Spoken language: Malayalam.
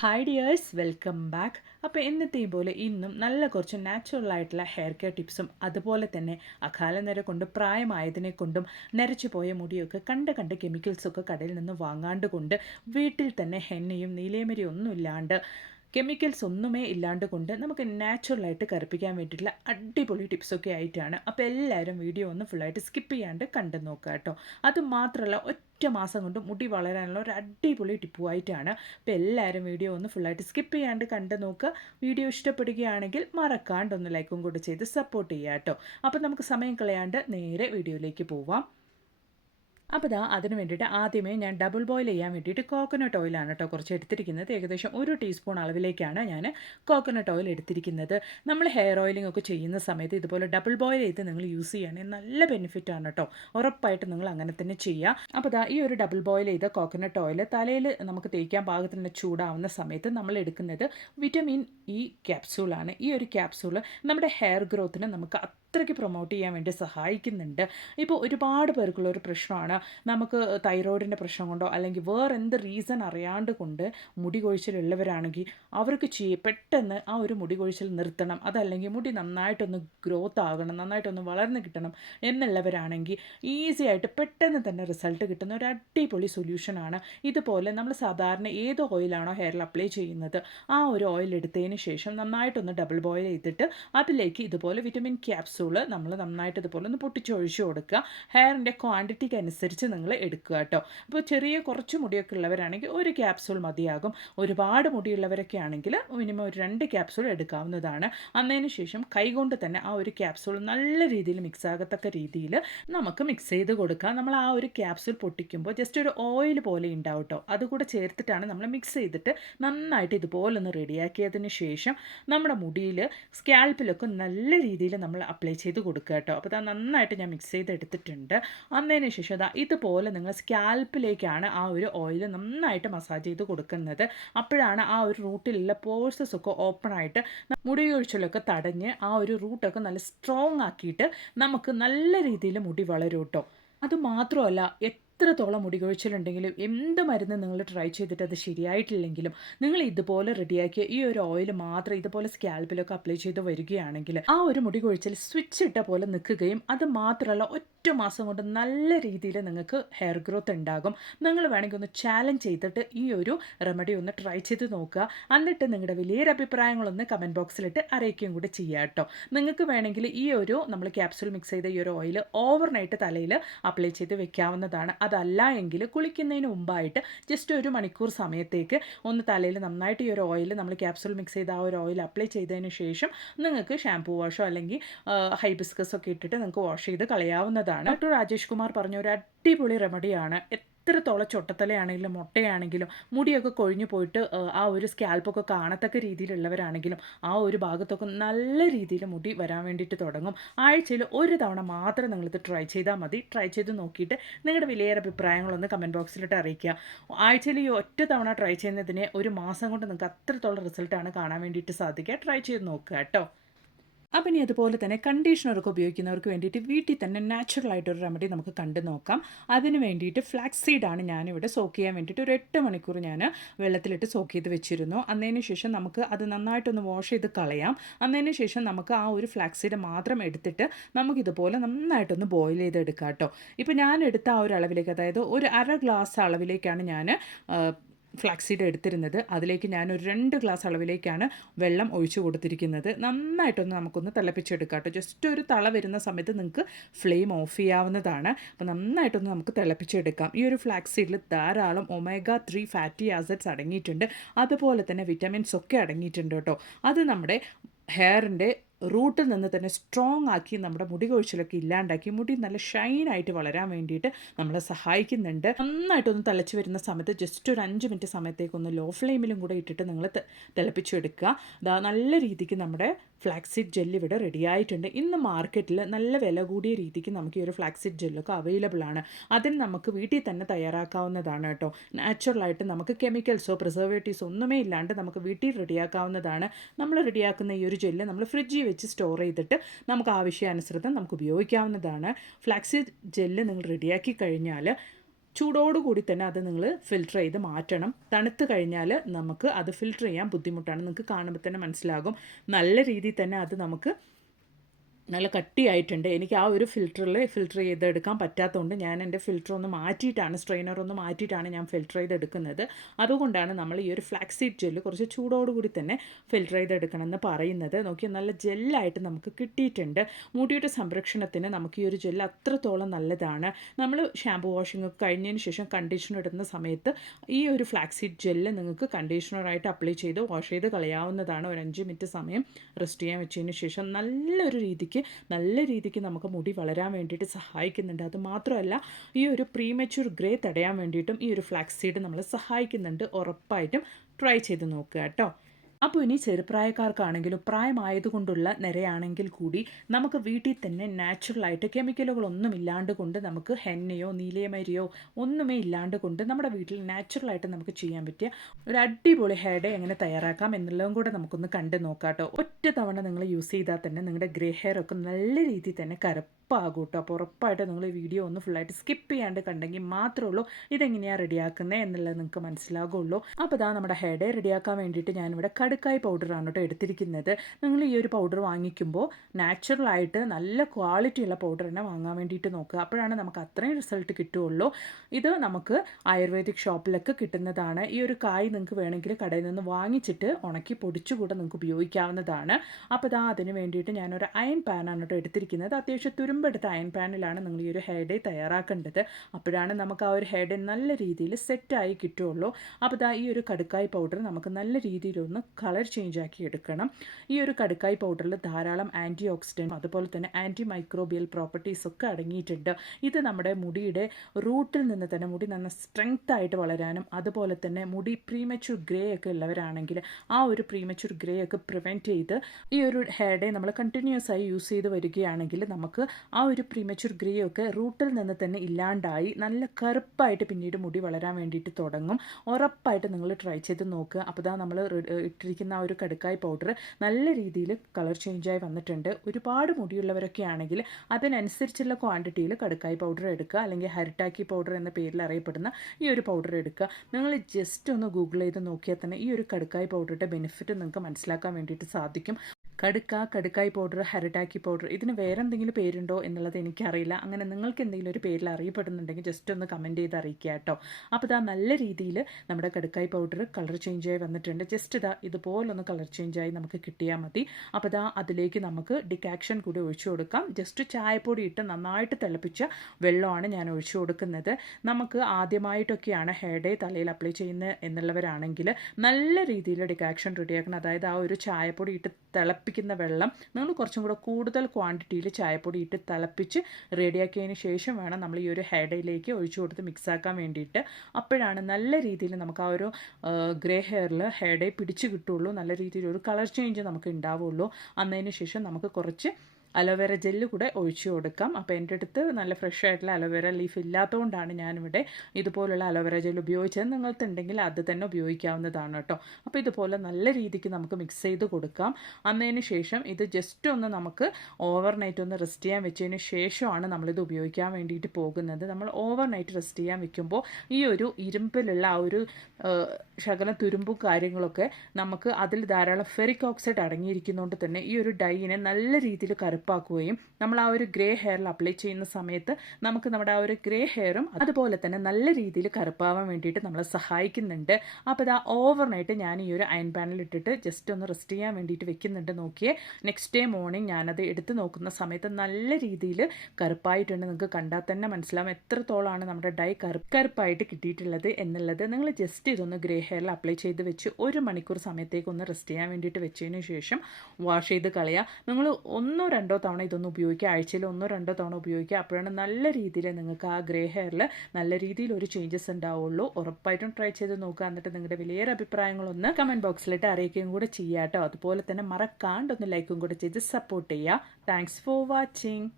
Hi dears, welcome back. അപ്പോൾ എന്നത്തെയും പോലെ ഇന്നും നല്ല കുറച്ച് നാച്ചുറൽ ആയിട്ടുള്ള ഹെയർ കെയർ ടിപ്സും അതുപോലെ തന്നെ അകാലനര കൊണ്ട് പ്രായമായതിനെ കൊണ്ടും നരച്ചു പോയ മുടിയൊക്കെ കണ്ട് കെമിക്കൽസൊക്കെ കടയിൽ നിന്ന് വാങ്ങാണ്ട് കൊണ്ട് വീട്ടിൽ തന്നെ ഹെന്നയും നീലയമരിയും ഒന്നും ഇല്ലാണ്ട് കെമിക്കൽസ് ഒന്നുമേ ഇല്ലാണ്ട് കൊണ്ട് നമുക്ക് നാച്ചുറലായിട്ട് കറുപ്പിക്കാൻ വേണ്ടിയിട്ടുള്ള അടിപൊളി ടിപ്സൊക്കെ ആയിട്ടാണ്. അപ്പോൾ എല്ലാവരും വീഡിയോ ഒന്ന് ഫുള്ളായിട്ട് സ്കിപ്പ് ചെയ്യാണ്ട് കണ്ടു നോക്കുക കേട്ടോ. അത് മാത്രമല്ല ഒറ്റ മാസം കൊണ്ട് മുടി വളരാനുള്ള ഒരു അടിപൊളി ടിപ്പുമായിട്ടാണ്. അപ്പോൾ എല്ലാവരും വീഡിയോ ഒന്ന് ഫുള്ളായിട്ട് സ്കിപ്പ് ചെയ്യാണ്ട് കണ്ടു നോക്കുക. വീഡിയോ ഇഷ്ടപ്പെടുകയാണെങ്കിൽ മറക്കാണ്ട് ഒന്ന് ലൈക്കും കൂടി ചെയ്ത് സപ്പോർട്ട് ചെയ്യുക കേട്ടോ. അപ്പോൾ നമുക്ക് സമയം കളയാണ്ട് നേരെ വീഡിയോയിലേക്ക് പോവാം. അപ്പോൾ അതിന് വേണ്ടിയിട്ട് ആദ്യമേ ഞാൻ ഡബിൾ ബോയിൽ ചെയ്യാൻ വേണ്ടിയിട്ട് കോക്കനട്ട് ഓയിലാണ് കേട്ടോ കുറച്ച് എടുത്തിരിക്കുന്നത്. ഏകദേശം 1 ടീസ്പൂൺ അളവിലേക്കാണ് ഞാൻ കോക്കനട്ട് ഓയിൽ എടുത്തിരിക്കുന്നത്. നമ്മൾ ഹെയർ ഓയിലിംഗ് ഒക്കെ ചെയ്യുന്ന സമയത്ത് ഇതുപോലെ ഡബിൾ ബോയിൽ ചെയ്ത് നിങ്ങൾ യൂസ് ചെയ്യുകയാണെങ്കിൽ നല്ല ബെനിഫിറ്റാണ് കേട്ടോ. ഉറപ്പായിട്ട് നിങ്ങൾ അങ്ങനെ തന്നെ ചെയ്യുക. അപ്പോൾ ഈ ഒരു ഡബിൾ ബോയിൽ ചെയ്ത കോക്കനട്ട് ഓയിൽ തലയിൽ നമുക്ക് തേക്കാൻ പാകത്തിന് ചൂടാവുന്ന സമയത്ത് നമ്മൾ എടുക്കുന്നത് വിറ്റമിൻ ഇ ക്യാപ്സ്യൂളാണ്. ഈ ഒരു ക്യാപ്സ്യൂൾ നമ്മുടെ ഹെയർ ഗ്രോത്തിന് നമുക്ക് അത്രയ്ക്ക് പ്രൊമോട്ട് ചെയ്യാൻ വേണ്ടി സഹായിക്കുന്നുണ്ട്. ഇപ്പോൾ ഒരുപാട് പേർക്കുള്ള ഒരു പ്രശ്നമാണ്, നമുക്ക് തൈറോയിഡിൻ്റെ പ്രശ്നം കൊണ്ടോ അല്ലെങ്കിൽ വേറെ എന്ത് റീസൺ അറിയാണ്ട് കൊണ്ട് മുടി കൊഴിച്ചിലുള്ളവരാണെങ്കിൽ അവർക്ക് പെട്ടെന്ന് ആ ഒരു മുടി കൊഴിച്ചിൽ നിർത്തണം, അതല്ലെങ്കിൽ മുടി നന്നായിട്ടൊന്ന് ഗ്രോത്ത് ആകണം, നന്നായിട്ടൊന്ന് വളർന്ന് കിട്ടണം എന്നുള്ളവരാണെങ്കിൽ ഈസി ആയിട്ട് പെട്ടെന്ന് തന്നെ റിസൾട്ട് കിട്ടുന്ന ഒരു അടിപൊളി സൊല്യൂഷനാണ്. ഇതുപോലെ നമ്മൾ സാധാരണ ഏത് ഓയിലാണോ ഹെയറിൽ അപ്ലൈ ചെയ്യുന്നത് ആ ഒരു ഓയിൽ എടുത്തതിന് ശേഷം നന്നായിട്ടൊന്ന് ഡബിൾ ബോയിൽ ചെയ്തിട്ട് അതിലേക്ക് ഇതുപോലെ വിറ്റമിൻ ക്യാപ്സ്യൂൾ നമ്മൾ നന്നായിട്ട് ഇതുപോലെ ഒന്ന് പൊട്ടിച്ചൊഴിച്ച് കൊടുക്കുക. ഹെയറിൻ്റെ ക്വാണ്ടിറ്റിക്ക് അനുസരിച്ച് നിങ്ങൾ എടുക്കുക കേട്ടോ. അപ്പോൾ ചെറിയ കുറച്ച് മുടിയൊക്കെ ഉള്ളവരാണെങ്കിൽ ഒരു ക്യാപ്സൂൾ മതിയാകും. ഒരുപാട് മുടിയുള്ളവരൊക്കെ ആണെങ്കിൽ മിനിമം ഒരു 2 ക്യാപ്സൂൾ എടുക്കാവുന്നതാണ്. അന്നതിന് ശേഷം കൈകൊണ്ട് തന്നെ ആ ഒരു ക്യാപ്സൂൾ നല്ല രീതിയിൽ മിക്സ് ആകത്തക്ക രീതിയിൽ നമുക്ക് മിക്സ് ചെയ്ത് കൊടുക്കാം. നമ്മൾ ആ ഒരു ക്യാപ്സൂൾ പൊട്ടിക്കുമ്പോൾ ജസ്റ്റ് ഒരു ഓയിൽ പോലെ ഉണ്ടാവും കേട്ടോ. അതുകൂടെ ചേർത്തിട്ടാണ് നമ്മൾ മിക്സ് ചെയ്തിട്ട് നന്നായിട്ട് ഇതുപോലെ ഒന്ന് റെഡിയാക്കിയതിന് ശേഷം നമ്മുടെ മുടിയിൽ സ്കാൽപ്പിലൊക്കെ നല്ല രീതിയിൽ നമ്മൾ അപ്ലൈ ചെയ്ത് കൊടുക്കുക കേട്ടോ. അപ്പോൾ നന്നായിട്ട് ഞാൻ മിക്സ് ചെയ്തെടുത്തിട്ടുണ്ട്. അന്നതിന് ശേഷം ഇതുപോലെ നിങ്ങൾ സ്കാൽപ്പിലേക്കാണ് ആ ഒരു ഓയിൽ നന്നായിട്ട് മസാജ് ചെയ്ത് കൊടുക്കുന്നത്. അപ്പോഴാണ് ആ ഒരു റൂട്ടിലുള്ള പോഴ്സസ് ഒക്കെ ഓപ്പൺ ആയിട്ട് മുടി കൊഴിച്ചിലൊക്കെ തടഞ്ഞ് ആ ഒരു റൂട്ടൊക്കെ നല്ല സ്ട്രോങ് ആക്കിയിട്ട് നമുക്ക് നല്ല രീതിയിൽ മുടി വളരും കേട്ടോ. അതുമാത്രമല്ല, എത്രത്തോളം മുടി കൊഴിച്ചിലുണ്ടെങ്കിലും എന്ത് മരുന്ന് നിങ്ങൾ ട്രൈ ചെയ്തിട്ട് അത് ശരിയായിട്ടില്ലെങ്കിലും നിങ്ങൾ ഇതുപോലെ റെഡിയാക്കിയ ഈ ഒരു ഓയിൽ മാത്രം ഇതുപോലെ സ്കാൽപ്പിലൊക്കെ അപ്ലൈ ചെയ്ത് വരികയാണെങ്കിൽ ആ ഒരു മുടി കൊഴിച്ചിൽ സ്വിച്ച് ഇട്ട പോലെ നിൽക്കുകയും അത് മാത്രമല്ല ഒറ്റ മാസം കൊണ്ട് നല്ല രീതിയിൽ നിങ്ങൾക്ക് ഹെയർ ഗ്രോത്ത് ഉണ്ടാകും. നിങ്ങൾ വേണമെങ്കിൽ ഒന്ന് ചാലഞ്ച് ചെയ്തിട്ട് ഈ ഒരു റെമഡി ഒന്ന് ട്രൈ ചെയ്ത് നോക്കുക. എന്നിട്ട് നിങ്ങളുടെ വലിയൊരു അഭിപ്രായങ്ങളൊന്ന് കമൻറ്റ് ബോക്സിലിട്ട് അറിയിക്കുകയും കൂടി ചെയ്യുക കേട്ടോ. നിങ്ങൾക്ക് വേണമെങ്കിൽ ഈ ഒരു നമ്മൾ ക്യാപ്സൂൾ മിക്സ് ചെയ്ത ഈ ഒരു ഓയിൽ ഓവർനൈറ്റ് തലയിൽ അപ്ലൈ ചെയ്ത് വെക്കാവുന്നതാണ്. അതല്ല എങ്കിൽ കുളിക്കുന്നതിന് മുമ്പായിട്ട് ജസ്റ്റ് 1 മണിക്കൂർ സമയത്തേക്ക് ഒന്ന് തലയിൽ നന്നായിട്ട് ഈ ഒരു ഓയിൽ നമ്മൾ ക്യാപ്സൂൾ മിക്സ് ചെയ്ത ആ ഒരു ഓയിൽ അപ്ലൈ ചെയ്തതിന് ശേഷം നിങ്ങൾക്ക് ഷാംപൂ വാഷോ അല്ലെങ്കിൽ ഹൈബിസ്കസ് ഒക്കെ ഇട്ടിട്ട് നിങ്ങൾക്ക് വാഷ് ചെയ്ത് കളയാവുന്നതാണ്. ഡോക്ടർ രാജേഷ് കുമാർ പറഞ്ഞ ഒരു അടിപൊളി റെമഡിയാണ്. എത്രത്തോളം ചൊട്ടത്തലയാണെങ്കിലും മുട്ടയാണെങ്കിലും മുടിയൊക്കെ കൊഴിഞ്ഞു പോയിട്ട് ആ ഒരു സ്കാൽപ്പൊക്കെ കാണത്തക്ക രീതിയിലുള്ളവരാണെങ്കിലും ആ ഒരു ഭാഗത്തൊക്കെ നല്ല രീതിയിൽ മുടി വരാൻ വേണ്ടിയിട്ട് തുടങ്ങും. ആഴ്ചയിൽ 1 തവണ മാത്രം നിങ്ങളിത് ട്രൈ ചെയ്താൽ മതി. ട്രൈ ചെയ്ത് നോക്കിയിട്ട് നിങ്ങളുടെ വിലയേറെ അഭിപ്രായങ്ങളൊന്ന് കമൻറ്റ് ബോക്സിലിട്ട് അറിയിക്കുക. ആഴ്ചയിൽ ഈ ഒറ്റ തവണ ട്രൈ ചെയ്യുന്നതിന് 1 മാസം കൊണ്ട് നിങ്ങൾക്ക് അത്രത്തോളം റിസൾട്ടാണ് കാണാൻ വേണ്ടിയിട്ട് സാധിക്കുക. ട്രൈ ചെയ്ത് നോക്കുക കേട്ടോ. അപ്പം ഇനി അതുപോലെ തന്നെ കണ്ടീഷണറൊക്കെ ഉപയോഗിക്കുന്നവർക്ക് വേണ്ടിയിട്ട് വീട്ടിൽ തന്നെ നാച്ചുറലായിട്ടൊരു റെമഡി നമുക്ക് കണ്ടു നോക്കാം. അതിന് വേണ്ടിയിട്ട് ഫ്ലാക്സ് സീഡാണ് ഞാനിവിടെ സോക്ക് ചെയ്യാൻ വേണ്ടിയിട്ട് ഒരു 8 മണിക്കൂർ ഞാൻ വെള്ളത്തിലിട്ട് സോക്ക് ചെയ്ത് വെച്ചിരുന്നു. അന്നതിന് ശേഷം നമുക്ക് അത് നന്നായിട്ടൊന്ന് വാഷ് ചെയ്ത് കളയാം. അന്നതിന് ശേഷം നമുക്ക് ആ ഒരു ഫ്ലാക്സ് സീഡ് മാത്രം എടുത്തിട്ട് നമുക്കിതുപോലെ നന്നായിട്ടൊന്ന് ബോയിൽ ചെയ്തെടുക്കാം കേട്ടോ. ഇപ്പോൾ ഞാൻ എടുത്ത ആ ഒരു അളവിലേക്ക്, അതായത് ഒരു 1/2 ഗ്ലാസ് അളവിലേക്കാണ് ഞാൻ ഫ്ലാക്സീഡ് എടുത്തിരുന്നത്. അതിലേക്ക് ഞാനൊരു 2 ഗ്ലാസ് അളവിലേക്കാണ് വെള്ളം ഒഴിച്ചു കൊടുത്തിരിക്കുന്നത്. നന്നായിട്ടൊന്ന് നമുക്കൊന്ന് തിളപ്പിച്ചെടുക്കാം കേട്ടോ. ജസ്റ്റ് ഒരു തള വരുന്ന സമയത്ത് നിങ്ങൾക്ക് ഫ്ലെയിം ഓഫ് ചെയ്യാവുന്നതാണ്. അപ്പോൾ നന്നായിട്ടൊന്ന് നമുക്ക് തിളപ്പിച്ചെടുക്കാം. ഈ ഒരു ഫ്ലാക്സീഡിൽ ധാരാളം omega-3 ഫാറ്റി ആസിഡ്സ് അടങ്ങിയിട്ടുണ്ട്. അതുപോലെ തന്നെ വിറ്റമിൻസ് ഒക്കെ അടങ്ങിയിട്ടുണ്ട് കേട്ടോ. അത് നമ്മുടെ ഹെയറിൻ്റെ റൂട്ടിൽ നിന്ന് തന്നെ സ്ട്രോങ് ആക്കി നമ്മുടെ മുടി കൊഴിച്ചിലൊക്കെ ഇല്ലാണ്ടാക്കി മുടി നല്ല ഷൈനായിട്ട് വളരാൻ വേണ്ടിയിട്ട് നമ്മളെ സഹായിക്കുന്നുണ്ട്. നന്നായിട്ടൊന്ന് തിളച്ച് വരുന്ന സമയത്ത് ജസ്റ്റ് ഒരു 5 മിനിറ്റ് സമയത്തേക്കൊന്ന് ലോ ഫ്ലെയിമിലും കൂടെ ഇട്ടിട്ട് നിങ്ങൾ തിളപ്പിച്ചെടുക്കുക. നല്ല രീതിക്ക് നമ്മുടെ ഫ്ലാക്സീഡ് ജെല്ല് ഇവിടെ റെഡി ആയിട്ടുണ്ട്. ഇന്ന് മാർക്കറ്റിൽ നല്ല വില കൂടിയ രീതിക്ക് നമുക്ക് ഈ ഒരു ഫ്ലാക്സീഡ് ജെല്ലൊക്കെ അവൈലബിൾ ആണ്. അതിന് നമുക്ക് വീട്ടിൽ തന്നെ തയ്യാറാക്കാവുന്നതാണ് കേട്ടോ. നാച്ചുറലായിട്ട് നമുക്ക് കെമിക്കൽസോ പ്രിസർവേറ്റീവ്സോ ഒന്നുമേ ഇല്ലാണ്ട് നമുക്ക് വീട്ടിൽ റെഡിയാക്കാവുന്നതാണ്. നമ്മൾ റെഡിയാക്കുന്ന ഈ ഒരു ജെല്ല് നമ്മൾ ഫ്രിഡ്ജിൽ വെച്ച് സ്റ്റോർ ചെയ്തിട്ട് നമുക്ക് ആവശ്യാനുസൃതം നമുക്ക് ഉപയോഗിക്കാവുന്നതാണ്. ഫ്ലാക്സീഡ് ജെല്ല് നിങ്ങൾ റെഡിയാക്കി കഴിഞ്ഞാൽ ചൂടോടുകൂടി തന്നെ അത് നിങ്ങൾ ഫിൽറ്റർ ചെയ്ത് മാറ്റണം. തണുത്ത് കഴിഞ്ഞാൽ നമുക്ക് അത് ഫിൽറ്റർ ചെയ്യാൻ ബുദ്ധിമുട്ടാണ്. നിങ്ങൾക്ക് കാണുമ്പോൾ തന്നെ മനസ്സിലാകും നല്ല രീതിയിൽ തന്നെ അത് നമുക്ക് നല്ല കട്ടിയായിട്ടുണ്ട്. എനിക്ക് ആ ഒരു ഫിൽറ്റർ ചെയ്തെടുക്കാൻ പറ്റാത്തതുകൊണ്ട് ഞാൻ എൻ്റെ ഫിൽറ്റർ ഒന്ന് മാറ്റിയിട്ടാണ്, സ്ട്രെയിനർ ഒന്ന് മാറ്റിയിട്ടാണ് ഞാൻ ഫിൽറ്റർ ചെയ്തെടുക്കുന്നത്. അതുകൊണ്ടാണ് നമ്മൾ ഈ ഒരു ഫ്ലാക്സീഡ് ജെല്ല് കുറച്ച് ചൂടോടുകൂടി തന്നെ ഫിൽറ്റർ ചെയ്തെടുക്കണമെന്ന് പറയുന്നത്. നോക്കിയാൽ നല്ല ജെല്ലായിട്ട് നമുക്ക് കിട്ടിയിട്ടുണ്ട്. മുടിയുടെ സംരക്ഷണത്തിന് നമുക്ക് ഈ ഒരു ജെല്ല് അത്രത്തോളം നല്ലതാണ്. നമ്മൾ ഷാമ്പു വാഷിംഗ് ഒക്കെ കഴിഞ്ഞതിന് ശേഷം കണ്ടീഷണർ ഇടുന്ന സമയത്ത് ഈ ഒരു ഫ്ലാക്സീഡ് ജെല്ല് നിങ്ങൾക്ക് കണ്ടീഷണറായിട്ട് അപ്ലൈ ചെയ്ത് വാഷ് ചെയ്ത് കളയാവുന്നതാണ്. ഒരു 5 മിനിറ്റ് സമയം റെസ്റ്റ് ചെയ്യാൻ വെച്ചതിന് ശേഷം നല്ല രീതിക്ക് നമുക്ക് മുടി വളരാൻ വേണ്ടിയിട്ട് സഹായിക്കുന്നുണ്ട്. അതുമാത്രമല്ല ഈ ഒരു പ്രീമച്യൂർ ഗ്രേ തടയാൻ വേണ്ടിയിട്ടും ഈ ഒരു ഫ്ലാക്സ് സീഡ് നമ്മളെ സഹായിക്കുന്നുണ്ട്. ഉറപ്പായിട്ടും ട്രൈ ചെയ്ത് നോക്കുക കേട്ടോ. അപ്പോൾ ഇനി ചെറുപ്രായക്കാർക്കാണെങ്കിലും പ്രായമായതുകൊണ്ടുള്ള നിരയാണെങ്കിൽ കൂടി നമുക്ക് വീട്ടിൽ തന്നെ നാച്ചുറലായിട്ട് കെമിക്കലുകളൊന്നും ഇല്ലാണ്ട് കൊണ്ട് നമുക്ക് ഹെന്നയോ നീലയമരിയോ ഒന്നുമേ ഇല്ലാണ്ട് കൊണ്ട് നമ്മുടെ വീട്ടിൽ നാച്ചുറലായിട്ട് നമുക്ക് ചെയ്യാൻ പറ്റിയ ഒരു അടിപൊളി ഹെയർ ഡേ എങ്ങനെ തയ്യാറാക്കാം എന്നുള്ളതും കൂടെ നമുക്കൊന്ന് കണ്ടു നോക്കാം കേട്ടോ. ഒറ്റ തവണ നിങ്ങൾ യൂസ് ചെയ്താൽ തന്നെ നിങ്ങളുടെ ഗ്രേ ഹെയർ ഒക്കെ നല്ല രീതിയിൽ തന്നെ കറുപ്പാകും കേട്ടോ. അപ്പോൾ ഉറപ്പായിട്ട് നിങ്ങൾ ഈ വീഡിയോ ഒന്ന് ഫുള്ളായിട്ട് സ്കിപ്പ് ചെയ്യാണ്ട് കണ്ടെങ്കിൽ മാത്രമേ ഉള്ളൂ ഇതെങ്ങനെയാണ് റെഡിയാക്കുന്നത് എന്നുള്ളത് നിങ്ങൾക്ക് മനസ്സിലാകുള്ളൂ. അപ്പോൾ ഇതാ നമ്മുടെ ഹെയർ ഡേ റെഡിയാക്കാൻ വേണ്ടിയിട്ട് ഞാനിവിടെ കടുക്കായ് പൗഡറാണ് കേട്ടോ എടുത്തിരിക്കുന്നത്. നിങ്ങൾ ഈ ഒരു പൗഡർ വാങ്ങിക്കുമ്പോൾ നാച്ചുറലായിട്ട് നല്ല ക്വാളിറ്റിയുള്ള പൗഡർ തന്നെ വാങ്ങാൻ വേണ്ടിയിട്ട് നോക്കുക. അപ്പോഴാണ് നമുക്ക് അത്രയും റിസൾട്ട് കിട്ടുകയുള്ളൂ. ഇത് നമുക്ക് ആയുർവേദിക് ഷോപ്പിലൊക്കെ കിട്ടുന്നതാണ്. ഈ ഒരു കായ് നിങ്ങൾക്ക് വേണമെങ്കിൽ കടയിൽ നിന്ന് വാങ്ങിച്ചിട്ട് ഉണക്കി പൊടിച്ചുകൂടെ നിങ്ങൾക്ക് ഉപയോഗിക്കാവുന്നതാണ്. അപ്പോൾ ഇതാ അതിന് വേണ്ടിയിട്ട് ഞാനൊരു അയൺ പാനാണ് കേട്ടോ എടുത്തിരിക്കുന്നത്. അത്യാവശ്യം തുരുമ്പെടുത്ത അയൺ പാനിലാണ് നിങ്ങൾ ഈ ഒരു ഹെയർ ഡേ തയ്യാറാക്കേണ്ടത്. അപ്പോഴാണ് നമുക്ക് ആ ഒരു ഹെയർ ഡേ നല്ല രീതിയിൽ സെറ്റായി കിട്ടുകയുള്ളൂ. അപ്പോൾ ഇതാ ഈ ഒരു കടുക്കായ് പൗഡർ നമുക്ക് നല്ല രീതിയിലൊന്ന് കളർ ചേഞ്ച് ആക്കി എടുക്കണം. ഈ ഒരു കടുക്കായ് പൗഡറിൽ ധാരാളം ആൻറ്റി ഓക്സിഡൻറ്റ് അതുപോലെ തന്നെ ആൻറ്റി മൈക്രോബിയൽ പ്രോപ്പർട്ടീസ് ഒക്കെ അടങ്ങിയിട്ടുണ്ട്. ഇത് നമ്മുടെ മുടിയുടെ റൂട്ടിൽ നിന്ന് തന്നെ മുടി നല്ല സ്ട്രെങ്ത് ആയിട്ട് വളരാനും അതുപോലെ തന്നെ മുടി പ്രീമച്യൂർ ഗ്രേ ഒക്കെ ഉള്ളവരാണെങ്കിൽ ആ ഒരു പ്രീമച്യൂർ ഗ്രേ ഒക്കെ പ്രിവെൻറ്റ് ചെയ്ത് ഈ ഒരു ഹെയർ ഡേ നമ്മൾ കണ്ടിന്യൂസ് ആയി യൂസ് ചെയ്ത് വരികയാണെങ്കിൽ നമുക്ക് ആ ഒരു പ്രീമച്യൂർ ഗ്രേ ഒക്കെ റൂട്ടിൽ നിന്ന് തന്നെ ഇല്ലാണ്ടായി നല്ല കറുപ്പായിട്ട് പിന്നീട് മുടി വളരാൻ വേണ്ടിയിട്ട് തുടങ്ങും. ഉറപ്പായിട്ട് നിങ്ങൾ ട്രൈ ചെയ്ത് നോക്കുക. അപ്പോൾ ഇതാ നമ്മൾ ഇട്ടിരിക്കുന്ന ആ ഒരു കടുക്കായ് പൗഡർ നല്ല രീതിയിൽ കളർ ചേഞ്ചായി വന്നിട്ടുണ്ട്. ഒരുപാട് മുടിയുള്ളവരൊക്കെ ആണെങ്കിൽ അതിനനുസരിച്ചുള്ള ക്വാണ്ടിറ്റിയിൽ കടുക്കായ് പൗഡർ എടുക്കുക, അല്ലെങ്കിൽ ഹെറിറ്റാക്കി പൗഡർ എന്ന പേരിൽ അറിയപ്പെടുന്ന ഈ ഒരു പൗഡർ എടുക്കുക. നിങ്ങൾ ജസ്റ്റ് ഒന്ന് ഗൂഗിൾ ചെയ്ത് നോക്കിയാൽ തന്നെ ഈ ഒരു കടുക്കായ് പൗഡറുടെ ബെനിഫിറ്റ് നിങ്ങൾക്ക് മനസ്സിലാക്കാൻ വേണ്ടിയിട്ട് സാധിക്കും. കടുക്കായ് പൗഡർ, ഹെറിറ്റാക്കി പൗഡർ, ഇതിന് വേറെ എന്തെങ്കിലും പേരുണ്ടോ എന്നുള്ളത് എനിക്കറിയില്ല. അങ്ങനെ നിങ്ങൾക്ക് എന്തെങ്കിലും ഒരു പേരിൽ അറിയപ്പെടുന്നുണ്ടെങ്കിൽ ജസ്റ്റ് ഒന്ന് കമൻറ്റ് ചെയ്ത് അറിയിക്കുക കേട്ടോ. അപ്പോൾ ഇതാ നല്ല രീതിയിൽ നമ്മുടെ കടുക്കായ് പൗഡർ കളർ ചേഞ്ചായി വന്നിട്ടുണ്ട്. ജസ്റ്റ് ഇതാ ഇതുപോലൊന്ന് കളർ ചേഞ്ചായി നമുക്ക് കിട്ടിയാൽ മതി. അപ്പോൾ ഇതാ അതിലേക്ക് നമുക്ക് ഡിക്കാക്ഷൻ കൂടി ഒഴിച്ചു കൊടുക്കാം. ജസ്റ്റ് ചായപ്പൊടി ഇട്ട് നന്നായിട്ട് തിളപ്പിച്ച വെള്ളമാണ് ഞാൻ ഒഴിച്ചു കൊടുക്കുന്നത്. നമുക്ക് ആദ്യമായിട്ടൊക്കെയാണ് ഹെയർ ഡേ തലയിൽ അപ്ലൈ ചെയ്യുന്നത് എന്നുള്ളവരാണെങ്കിൽ നല്ല രീതിയിൽ ഡിക്കാക്ഷൻ റെഡിയാക്കണം. അതായത് ആ ഒരു ചായപ്പൊടി ഇട്ട് തിളപ്പിക്കുന്ന വെള്ളം നിങ്ങൾ കുറച്ചും കൂടെ കൂടുതൽ ക്വാണ്ടിറ്റിയിൽ ചായപ്പൊടി ഇട്ട് തിളപ്പിച്ച് റെഡിയാക്കിയതിന് ശേഷം വേണം നമ്മൾ ഈ ഒരു ഹെയർ ഡേയിലേക്ക് ഒഴിച്ചു കൊടുത്ത് മിക്സാക്കാൻ വേണ്ടിയിട്ട്. അപ്പോഴാണ് നല്ല രീതിയിൽ നമുക്ക് ആ ഒരു ഗ്രേ ഹെയറിൽ ഹെയർ ഡേ പിടിച്ച് കിട്ടുള്ളൂ. നല്ല രീതിയിൽ ഒരു കളർ ചേഞ്ച് നമുക്ക് ഉണ്ടാവുള്ളൂ. അന്നതിന് ശേഷം നമുക്ക് കുറച്ച് അലോവേര ജെല്ല് കൂടെ ഒഴിച്ചു കൊടുക്കാം. അപ്പോൾ എൻ്റെ അടുത്ത് നല്ല ഫ്രഷ് ആയിട്ടുള്ള അലോവേര ലീഫ് ഇല്ലാത്തതുകൊണ്ടാണ് ഞാനിവിടെ ഇതുപോലുള്ള അലോവേര ജെല്ല് ഉപയോഗിച്ചത്. നിങ്ങൾക്കുണ്ടെങ്കിൽ അത് തന്നെ ഉപയോഗിക്കാവുന്നതാണ് കേട്ടോ. അപ്പോൾ ഇതുപോലെ നല്ല രീതിക്ക് നമുക്ക് മിക്സ് ചെയ്ത് കൊടുക്കാം. അന്നതിന് ശേഷം ഇത് ജസ്റ്റ് ഒന്ന് നമുക്ക് ഓവർനൈറ്റ് ഒന്ന് റെസ്റ്റ് ചെയ്യാൻ വെച്ചതിന് ശേഷമാണ് നമ്മളിത് ഉപയോഗിക്കാൻ വേണ്ടിയിട്ട് പോകുന്നത്. നമ്മൾ ഓവർനൈറ്റ് റെസ്റ്റ് ചെയ്യാൻ വെക്കുമ്പോൾ ഈ ഒരു ഇരുമ്പിലുള്ള ആ ഒരു ശകലം തുരുമ്പും കാര്യങ്ങളൊക്കെ നമുക്ക് അതിൽ ധാരാളം ഫെറിക് ഓക്സൈഡ് അടങ്ങിയിരിക്കുന്നതുകൊണ്ട് തന്നെ ഈ ഒരു ഡൈയിനെ നല്ല രീതിയിൽ കറുപ്പാക്കുകയും നമ്മൾ ആ ഒരു ഗ്രേ ഹെയറിൽ അപ്ലൈ ചെയ്യുന്ന സമയത്ത് നമുക്ക് നമ്മുടെ ആ ഒരു ഗ്രേ ഹെയറും അതുപോലെ തന്നെ നല്ല രീതിയിൽ കറുപ്പാവാൻ വേണ്ടിയിട്ട് നമ്മളെ സഹായിക്കുന്നുണ്ട്. അപ്പോൾ ഇതാ ഓവർനൈറ്റ് ഞാൻ ഈ ഒരു അയൺ പാനിൽ ഇട്ടിട്ട് ജസ്റ്റ് ഒന്ന് റെസ്റ്റ് ചെയ്യാൻ വേണ്ടിയിട്ട് വെക്കുന്നുണ്ട്. നോക്കിയേ നെക്സ്റ്റ് ഡേ മോർണിംഗ് ഞാനത് എടുത്ത് നോക്കുന്ന സമയത്ത് നല്ല രീതിയിൽ കറുപ്പായിട്ടുണ്ട്. നിങ്ങൾക്ക് കണ്ടാൽ തന്നെ മനസ്സിലാവും എത്രത്തോളമാണ് നമ്മുടെ ഡൈ കറുപ്പായിട്ട് കിട്ടിയിട്ടുള്ളത് എന്നുള്ളത്. നിങ്ങൾ ജസ്റ്റ് ഇതൊന്ന് ഗ്രേ ഹെയറിൽ അപ്ലൈ ചെയ്ത് വെച്ച് 1 മണിക്കൂർ സമയത്തേക്ക് ഒന്ന് റെസ്റ്റ് ചെയ്യാൻ വേണ്ടിയിട്ട് വെച്ചതിന് ശേഷം വാഷ് ചെയ്ത് കളയുക. നിങ്ങൾ 1-2 തവണ ഇതൊന്ന് ഉപയോഗിക്കുക. ആഴ്ചയിൽ 1-2 തവണ ഉപയോഗിക്കുക. അപ്പോഴാണ് നല്ല രീതിയിൽ നിങ്ങൾക്ക് ആ ഗ്രേ ഹെയറിൽ നല്ല രീതിയിൽ ഒരു ചേഞ്ചസ് ഉണ്ടാവുള്ളൂ. ഉറപ്പായിട്ടും ട്രൈ ചെയ്ത് നോക്കുക. എന്നിട്ട് നിങ്ങളുടെ വലിയൊരു അഭിപ്രായങ്ങളൊന്ന് കമൻറ്റ് ബോക്സിലിട്ട് അറിയിക്കുകയും കൂടെ ചെയ്യാം കേട്ടോ. അതുപോലെ തന്നെ മറക്കാണ്ട് ഒന്ന് ലൈക്കും കൂടെ ചെയ്ത് സപ്പോർട്ട് ചെയ്യുക. Thanks for watching.